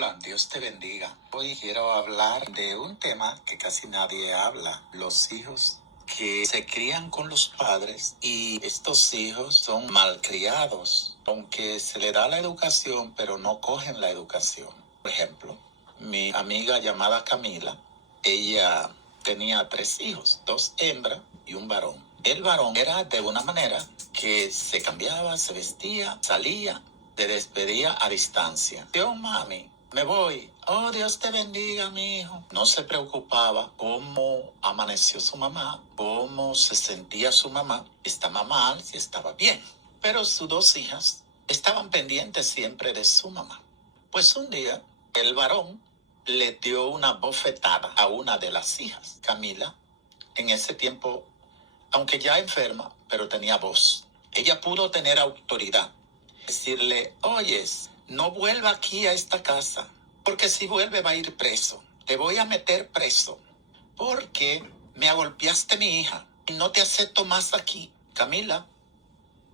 Hola, Dios te bendiga. Hoy quiero hablar de un tema que casi nadie habla, los hijos que se crían con los padres y estos hijos son malcriados, aunque se le da la educación, pero no cogen la educación. Por ejemplo, mi amiga llamada Camila, ella tenía 3 hijos, 2 hembras y un varón. El varón era de una manera que se cambiaba, se vestía, salía, te despedía a distancia. Yo, mami, me voy. Oh, Dios te bendiga, mi hijo. No se preocupaba cómo amaneció su mamá, cómo se sentía su mamá, si estaba mal, si estaba bien. Pero sus 2 hijas estaban pendientes siempre de su mamá. Pues un día, el varón le dio una bofetada a una de las hijas, Camila. En ese tiempo, aunque ya enferma, pero tenía voz. Ella pudo tener autoridad. Decirle, oyes, no vuelva aquí a esta casa, porque si vuelve va a ir preso. Te voy a meter preso, porque me agolpeaste mi hija y no te acepto más aquí. Camila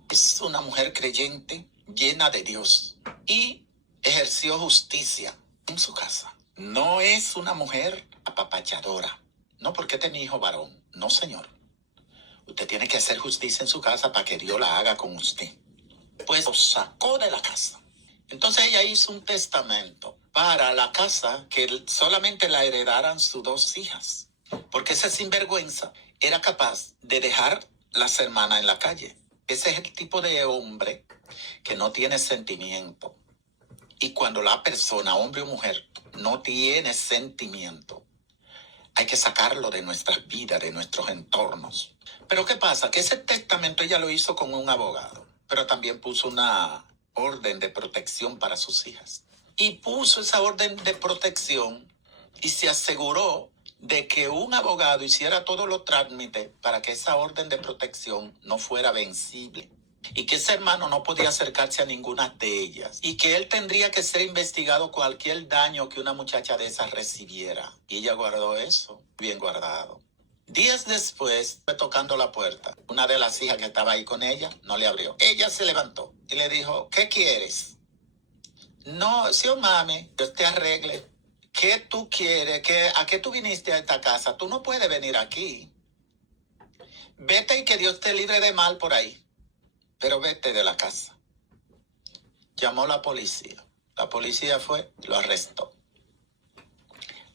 es una mujer creyente, llena de Dios, y ejerció justicia en su casa. No es una mujer apapachadora. No porque este es mi hijo varón. No, señor. Usted tiene que hacer justicia en su casa para que Dios la haga con usted. Pues lo sacó de la casa. Entonces ella hizo un testamento para la casa que solamente la heredaran sus 2 hijas. Porque ese sinvergüenza era capaz de dejar las hermanas en la calle. Ese es el tipo de hombre que no tiene sentimiento. Y cuando la persona, hombre o mujer, no tiene sentimiento, hay que sacarlo de nuestras vidas, de nuestros entornos. Pero ¿qué pasa? Que ese testamento ella lo hizo con un abogado, pero también puso una orden de protección para sus hijas. Y puso esa orden de protección y se aseguró de que un abogado hiciera todos los trámites para que esa orden de protección no fuera vencible. Y que ese hermano no podía acercarse a ninguna de ellas. Y que él tendría que ser investigado cualquier daño que una muchacha de esas recibiera. Y ella guardó eso, bien guardado. Días después, fue tocando la puerta. Una de las hijas que estaba ahí con ella no le abrió. Ella se levantó y le dijo, ¿qué quieres? No, sí, mami, Dios te arregle. ¿Qué tú quieres? ¿A qué tú viniste a esta casa? Tú no puedes venir aquí. Vete y que Dios te libre de mal por ahí. Pero vete de la casa. Llamó a la policía. La policía fue y lo arrestó.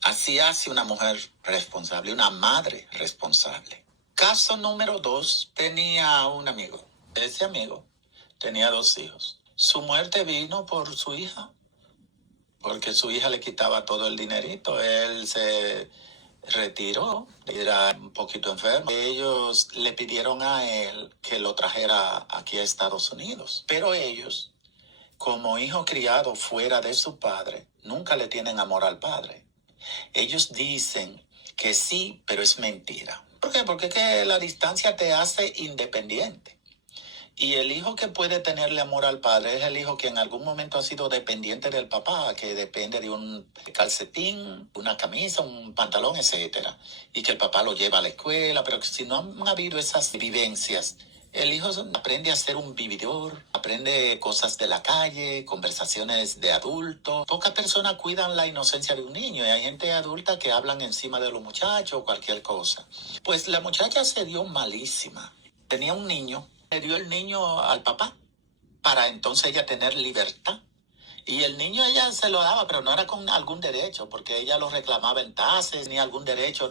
Así hace una mujer responsable, una madre responsable. Caso número 2, tenía un amigo. Ese amigo tenía 2 hijos. Su muerte vino por su hija, porque su hija le quitaba todo el dinerito. Él se retiró, era un poquito enfermo. Ellos le pidieron a él que lo trajera aquí a Estados Unidos. Pero ellos, como hijo criado fuera de su padre, nunca le tienen amor al padre. Ellos dicen que sí, pero es mentira. ¿Por qué? Porque es que la distancia te hace independiente. Y el hijo que puede tenerle amor al padre es el hijo que en algún momento ha sido dependiente del papá, que depende de un calcetín, una camisa, un pantalón, etcétera. Y que el papá lo lleva a la escuela, pero que si no han habido esas vivencias, el hijo aprende a ser un vividor, aprende cosas de la calle, conversaciones de adultos. Pocas personas cuidan la inocencia de un niño y hay gente adulta que hablan encima de los muchachos o cualquier cosa. Pues la muchacha se dio malísima. Tenía un niño, le dio el niño al papá para entonces ella tener libertad. Y el niño ella se lo daba, pero no era con algún derecho, porque ella lo reclamaba en tasas, ni algún derecho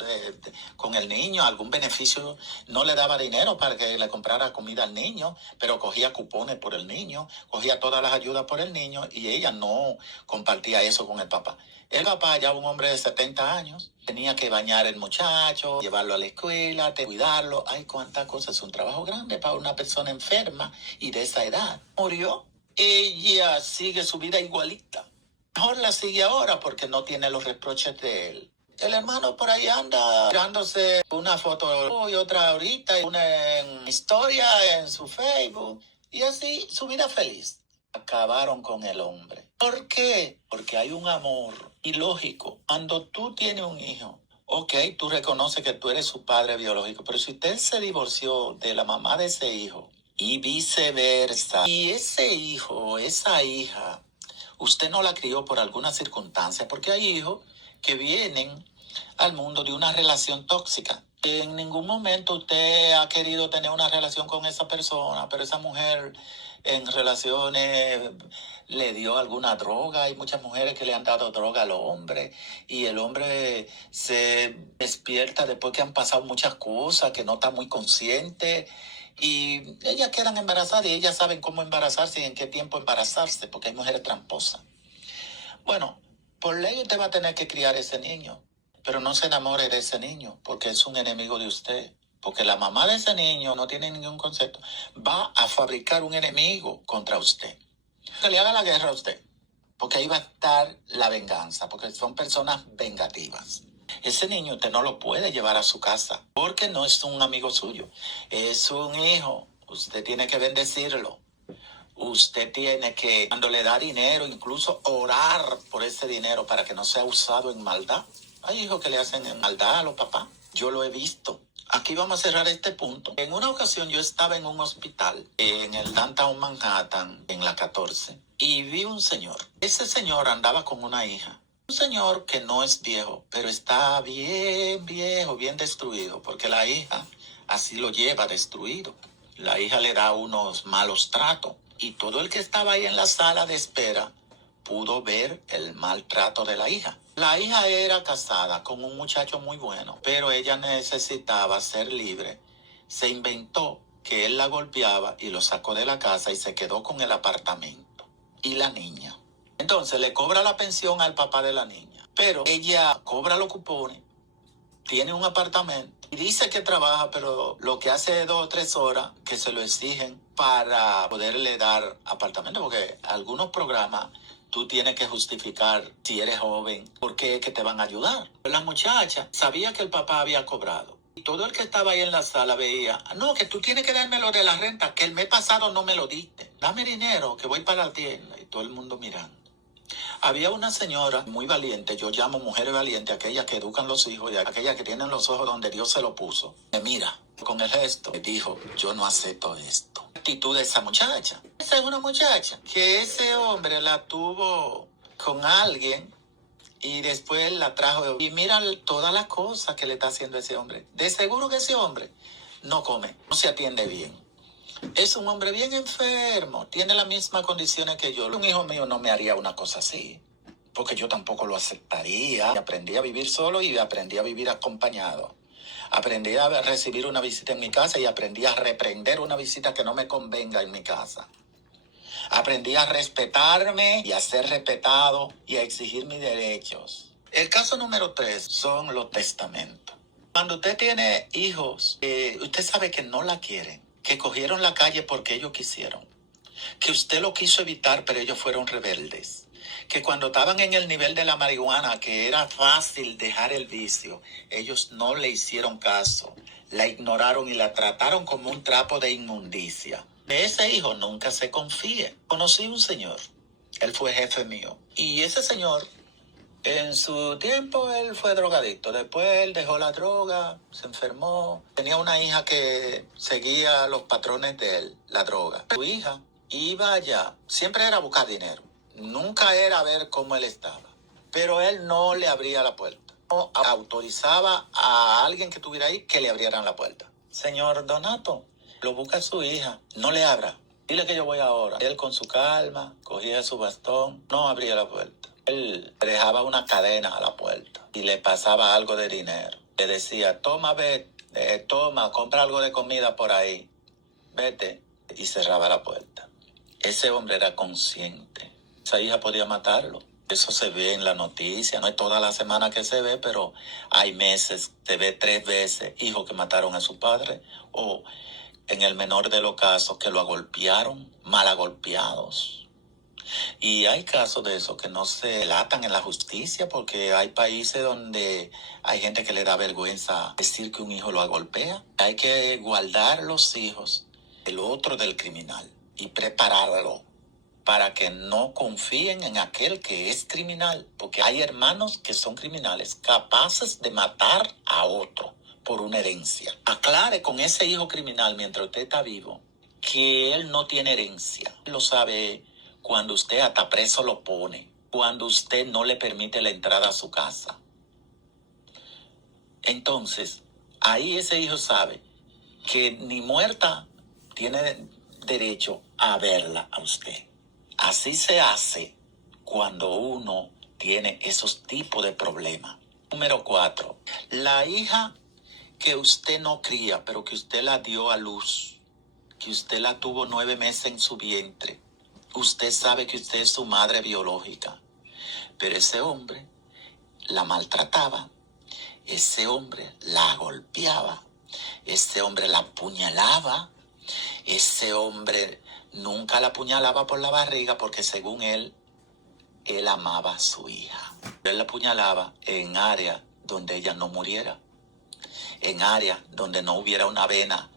con el niño, algún beneficio. No le daba dinero para que le comprara comida al niño, pero cogía cupones por el niño, cogía todas las ayudas por el niño y ella no compartía eso con el papá. El papá, ya un hombre de 70 años, tenía que bañar al muchacho, llevarlo a la escuela, cuidarlo. Ay, cuántas cosas. Es un trabajo grande para una persona enferma y de esa edad. Murió. Ella sigue su vida igualita. Mejor la sigue ahora porque no tiene los reproches de él. El hermano por ahí anda tirándose una foto hoy, otra ahorita, una en historia en su Facebook. Y así su vida feliz. Acabaron con el hombre. ¿Por qué? Porque hay un amor ilógico. Cuando tú tienes un hijo, ok, tú reconoces que tú eres su padre biológico, pero si usted se divorció de la mamá de ese hijo y viceversa, y ese hijo o esa hija usted no la crió por alguna circunstancia, porque hay hijos que vienen al mundo de una relación tóxica. En ningún momento usted ha querido tener una relación con esa persona, pero esa mujer en relaciones le dio alguna droga. Hay muchas mujeres que le han dado droga al hombre y el hombre se despierta después que han pasado muchas cosas, que no está muy consciente. Y ellas quedan embarazadas y ellas saben cómo embarazarse y en qué tiempo embarazarse, porque hay mujeres tramposas. Bueno, por ley usted va a tener que criar ese niño, pero no se enamore de ese niño, porque es un enemigo de usted. Porque la mamá de ese niño no tiene ningún concepto. Va a fabricar un enemigo contra usted. Que le haga la guerra a usted, porque ahí va a estar la venganza, porque son personas vengativas. Ese niño usted no lo puede llevar a su casa, porque no es un amigo suyo. Es un hijo. Usted tiene que bendecirlo. Usted tiene que, cuando le da dinero, incluso orar por ese dinero para que no sea usado en maldad. Hay hijos que le hacen en maldad a los papás. Yo lo he visto. Aquí vamos a cerrar este punto. En una ocasión yo estaba en un hospital en el Downtown Manhattan, en la 14, y vi un señor. Ese señor andaba con una hija. Un señor que no es viejo, pero está bien viejo, bien destruido, porque la hija así lo lleva destruido. La hija le da unos malos tratos. Y todo el que estaba ahí en la sala de espera pudo ver el maltrato de la hija. La hija era casada con un muchacho muy bueno, pero ella necesitaba ser libre. Se inventó que él la golpeaba y lo sacó de la casa y se quedó con el apartamento. Y la niña. Entonces le cobra la pensión al papá de la niña, pero ella cobra los cupones, tiene un apartamento y dice que trabaja, pero lo que hace es 2 o 3 horas que se lo exigen para poderle dar apartamento, porque algunos programas tú tienes que justificar si eres joven, porque es que te van a ayudar. La muchacha sabía que el papá había cobrado. Y todo el que estaba ahí en la sala veía, no, que tú tienes que darme lo de la renta, que el mes pasado no me lo diste. Dame dinero, que voy para la tienda. Y todo el mundo mirando. Había una señora muy valiente, yo llamo mujeres valientes, aquellas que educan los hijos y aquellas que tienen los ojos donde Dios se lo puso. Me mira con el gesto, me dijo, yo no acepto esto. La actitud de esa muchacha. Esa es una muchacha que ese hombre la tuvo con alguien y después la trajo. Y mira todas las cosas que le está haciendo ese hombre. De seguro que ese hombre no come, no se atiende bien. Es un hombre bien enfermo, tiene las mismas condiciones que yo. Un hijo mío no me haría una cosa así, porque yo tampoco lo aceptaría. Aprendí a vivir solo y aprendí a vivir acompañado. Aprendí a recibir una visita en mi casa y aprendí a reprender una visita que no me convenga en mi casa. Aprendí a respetarme y a ser respetado y a exigir mis derechos. El caso número 3 son los testamentos. Cuando usted tiene hijos, usted sabe que no la quieren, que cogieron la calle porque ellos quisieron, que usted lo quiso evitar, pero ellos fueron rebeldes, que cuando estaban en el nivel de la marihuana, que era fácil dejar el vicio, ellos no le hicieron caso, la ignoraron y la trataron como un trapo de inmundicia. De ese hijo nunca se confíe. Conocí un señor, él fue jefe mío, y ese señor, en su tiempo él fue drogadicto, después él dejó la droga, se enfermó, tenía una hija que seguía los patrones de él, la droga. Su hija iba allá, siempre era a buscar dinero, nunca era a ver cómo él estaba, pero él no le abría la puerta, no autorizaba a alguien que estuviera ahí que le abrieran la puerta. Señor Donato, lo busca su hija, no le abra, dile que yo voy ahora. Él con su calma, cogía su bastón, no abría la puerta. Él le dejaba una cadena a la puerta y le pasaba algo de dinero. Le decía, toma, vete, toma, compra algo de comida por ahí, vete. Y cerraba la puerta. Ese hombre era consciente. Esa hija podía matarlo. Eso se ve en la noticia. No es toda la semana que se ve, pero hay meses, se ve 3 veces hijos que mataron a su padre o en el menor de los casos que lo agolpearon, mal agolpeados. Y hay casos de eso que no se delatan en la justicia porque hay países donde hay gente que le da vergüenza decir que un hijo lo golpea. Hay que guardar los hijos del otro del criminal y prepararlo para que no confíen en aquel que es criminal, porque hay hermanos que son criminales capaces de matar a otro por una herencia. Aclare con ese hijo criminal mientras usted está vivo que él no tiene herencia. Él lo sabe cuando usted hasta preso lo pone, cuando usted no le permite la entrada a su casa. Entonces, ahí ese hijo sabe que ni muerta tiene derecho a verla a usted. Así se hace cuando uno tiene esos tipos de problemas. Número 4. La hija que usted no cría, pero que usted la dio a luz, que usted la tuvo 9 meses en su vientre. Usted sabe que usted es su madre biológica, pero ese hombre la maltrataba, ese hombre la golpeaba, ese hombre la apuñalaba, ese hombre nunca la apuñalaba por la barriga porque según él amaba a su hija. Él la apuñalaba en áreas donde ella no muriera, en áreas donde no hubiera una vena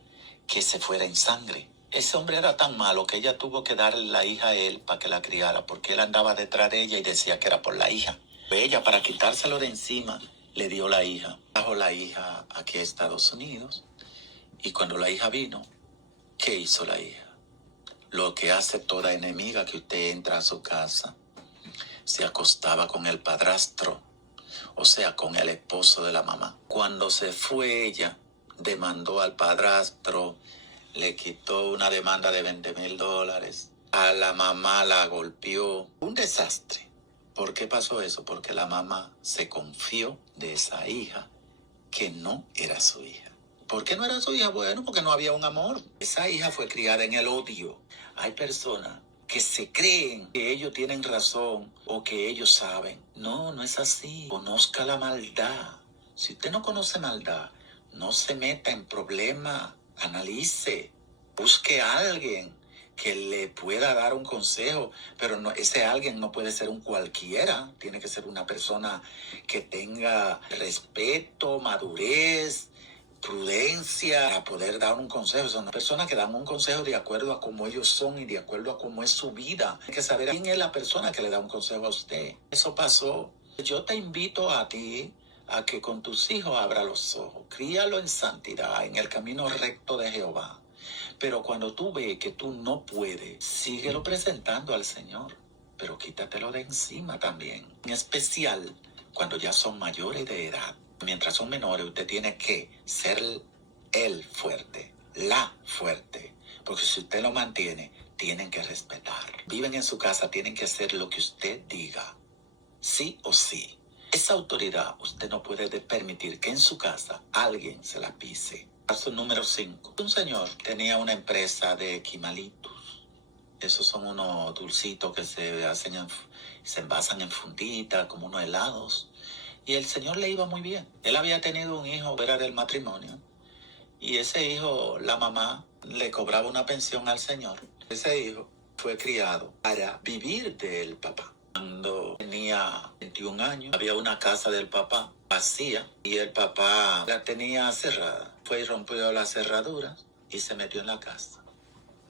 que se fuera en sangre. Ese hombre era tan malo que ella tuvo que darle la hija a él para que la criara, porque él andaba detrás de ella y decía que era por la hija. Ella, para quitárselo de encima, le dio la hija. Trajo la hija aquí a Estados Unidos, y cuando la hija vino, ¿qué hizo la hija? Lo que hace toda enemiga que usted entra a su casa. Se acostaba con el padrastro, o sea, con el esposo de la mamá. Cuando se fue ella, demandó al padrastro, le quitó una demanda de $20,000, a la mamá la golpeó. Un desastre. ¿Por qué pasó eso? Porque la mamá se confió de esa hija que no era su hija. ¿Por qué no era su hija? Bueno, porque no había un amor. Esa hija fue criada en el odio. Hay personas que se creen que ellos tienen razón o que ellos saben. No, no es así. Conozca la maldad. Si usted no conoce maldad, no se meta en problemas. Analice. Busque a alguien que le pueda dar un consejo, pero no, ese alguien no puede ser un cualquiera. Tiene que ser una persona que tenga respeto, madurez, prudencia para poder dar un consejo. Son personas que dan un consejo de acuerdo a cómo ellos son y de acuerdo a cómo es su vida. Hay que saber quién es la persona que le da un consejo a usted. Eso pasó. Yo te invito a ti a que con tus hijos abra los ojos, críalo en santidad, en el camino recto de Jehová. Pero cuando tú ves que tú no puedes, síguelo presentando al Señor, pero quítatelo de encima también. En especial cuando ya son mayores de edad. Mientras son menores, usted tiene que ser el fuerte, la fuerte. Porque si usted lo mantiene, tienen que respetar. Viven en su casa, tienen que hacer lo que usted diga. Sí o sí. Esa autoridad usted no puede permitir que en su casa alguien se la pise. Paso número 5. Un señor tenía una empresa de quimalitos. Esos son unos dulcitos que se hacen, se envasan en funditas, como unos helados. Y el señor le iba muy bien. Él había tenido un hijo fuera del matrimonio. Y ese hijo, la mamá, le cobraba una pensión al señor. Ese hijo fue criado para vivir del papá. Cuando tenía 21 años, había una casa del papá vacía y el papá la tenía cerrada. Fue y rompió las cerraduras y se metió en la casa.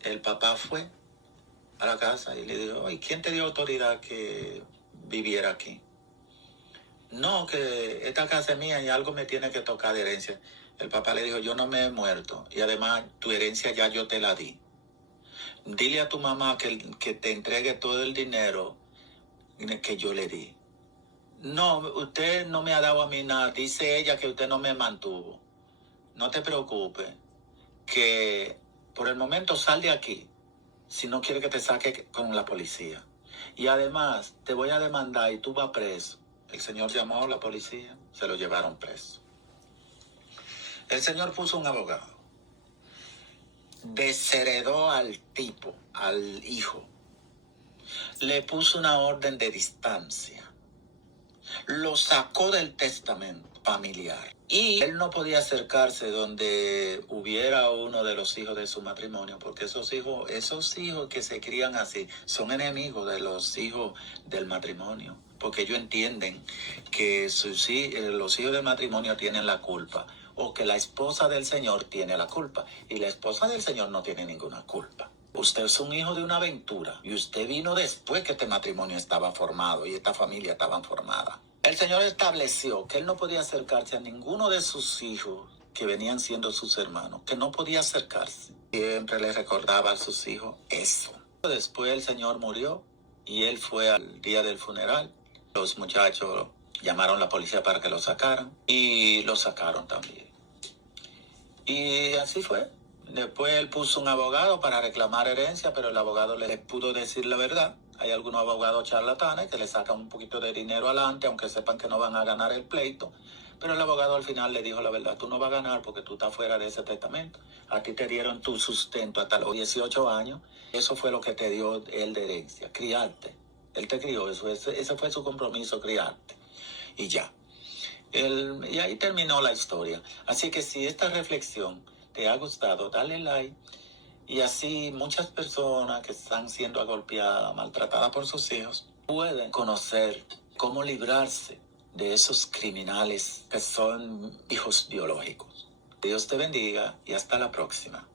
El papá fue a la casa y le dijo: ¿y quién te dio autoridad que viviera aquí? No, que esta casa es mía y algo me tiene que tocar de herencia. El papá le dijo: yo no me he muerto y además tu herencia ya yo te la di. Dile a tu mamá que te entregue todo el dinero que yo le di. No, usted no me ha dado a mí nada. Dice ella que usted no me mantuvo. No te preocupes, que por el momento sal de aquí si no quiere que te saque con la policía. Y además te voy a demandar y tú vas preso. El señor llamó a la policía, se lo llevaron preso. El señor puso un abogado. Desheredó al tipo, al hijo. Le puso una orden de distancia. Lo sacó del testamento familiar. Y él no podía acercarse donde hubiera uno de los hijos de su matrimonio, porque esos hijos que se crían así son enemigos de los hijos del matrimonio, porque ellos entienden que los hijos del matrimonio tienen la culpa, o que la esposa del Señor tiene la culpa, y la esposa del Señor no tiene ninguna culpa. Usted es un hijo de una aventura, y usted vino después que este matrimonio estaba formado y esta familia estaba formada. El Señor estableció que él no podía acercarse a ninguno de sus hijos que venían siendo sus hermanos, que no podía acercarse. Siempre le recordaba a sus hijos eso. Después el señor murió y él fue al día del funeral. Los muchachos llamaron a la policía para que lo sacaran y lo sacaron también. Y así fue. Después él puso un abogado para reclamar herencia, pero el abogado le pudo decir la verdad. Hay algunos abogados charlatanes que le sacan un poquito de dinero adelante, aunque sepan que no van a ganar el pleito. Pero el abogado al final le dijo la verdad: tú no vas a ganar porque tú estás fuera de ese testamento. A ti te dieron tu sustento hasta los 18 años. Eso fue lo que te dio él de herencia, criarte. Él te crió, ese fue su compromiso, criarte. Y ya. Y ahí terminó la historia. Así que si esta reflexión te ha gustado, dale like. Y así muchas personas que están siendo golpeadas, maltratadas por sus hijos, pueden conocer cómo librarse de esos criminales que son hijos biológicos. Dios te bendiga y hasta la próxima.